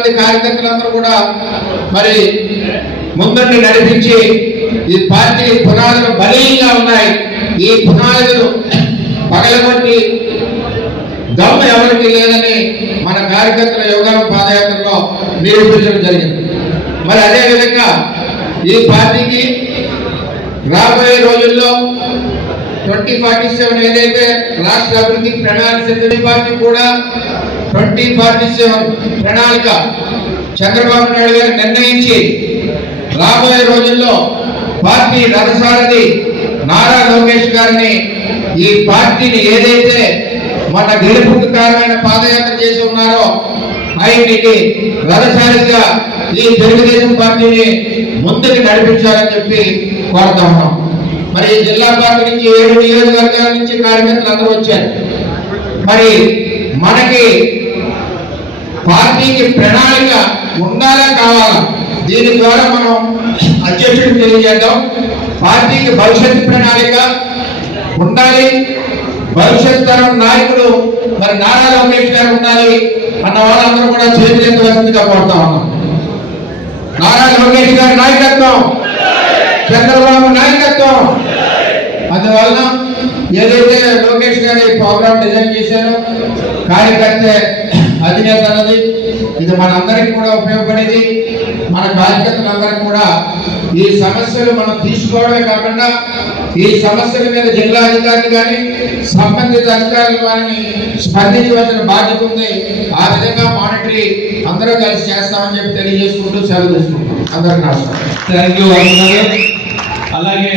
కార్యకర్తలందరూ కూడా మరి ముందండి నడిపించి ఈ పార్టీ పునాదులు బలీయంగా ఉన్నాయి. ఈ పునాదులు పగలగొట్టి దమ్ము ఎవరికి లేదని మన కార్యకర్తల యోగాల పాదయాత్రలో నిరూపించడం జరిగింది. మరి అదేవిధంగా ఈ పార్టీకి రాబోయే రోజుల్లో 2047 ఏదైతే రాష్ట్ర అభివృద్ధికి ప్రణాళిక సిద్ధ పార్టీ కూడా 2047 ప్రణాళిక చంద్రబాబు నాయుడు గారు నిర్ణయించి రాబోయే రోజుల్లో పార్టీ రథసారథి నారా లోకేష్ గారిని ఈ పార్టీని ఏదైతే మన గెలుపుకు కారణమైన పాదయాత్ర చేసి ఉన్నారో ఆయనకి రథసారథిగా ఈ తెలుగుదేశం పార్టీని ముందుకు నడిపించాలని చెప్పి కోరుతా ఉన్నాం. మరి జిల్లా పార్టీ నుంచి 7 నియోజకవర్గాల నుంచి కార్యకర్తలు అందరూ వచ్చారు. మరి మనకి పార్టీకి ప్రణాళిక ఉండాలా కావాలా, దీని ద్వారా మనం అధ్యక్షుడికి తెలియజేద్దాం. పార్టీకి భవిష్యత్తు ప్రణాళిక ఉండాలి, భవిష్యత్ తరం నాయకుడు మరి నారా లోకేష్ గారు ఉండాలి అన్న వాళ్ళందరూ కూడా చేతులెత్తవలసిందిగా కోరుతా ఉన్నాం. నారా లోకేష్ గారి నాయకత్వం, చంద్రబాబు నాయకత్వం. అందువలన ఏదైతే లోకేష్ గారి ప్రోగ్రామ్ డిజైన్ చేశారో కార్యకర్త అధినేత అన్నది ఇది మనందరికీ కూడా ఉపయోగపడేది. మన కార్యకర్తలందరికీ కూడా ఈ సమస్యలు మనం తీసుకోవడమే కాకుండా ఈ సమస్యల మీద జిల్లా అధికారులు కానీ సంబంధిత అధికారులు కానీ స్పందించవలసిన బాధ్యత ఉంది. ఆ విధంగా మానిటరీ అందరూ కలిసి చేస్తామని చెప్పి తెలియజేసుకుంటూ సెలవు తీసుకుంటాం. అందరికీ నమస్కారం. Thank you. అలాగే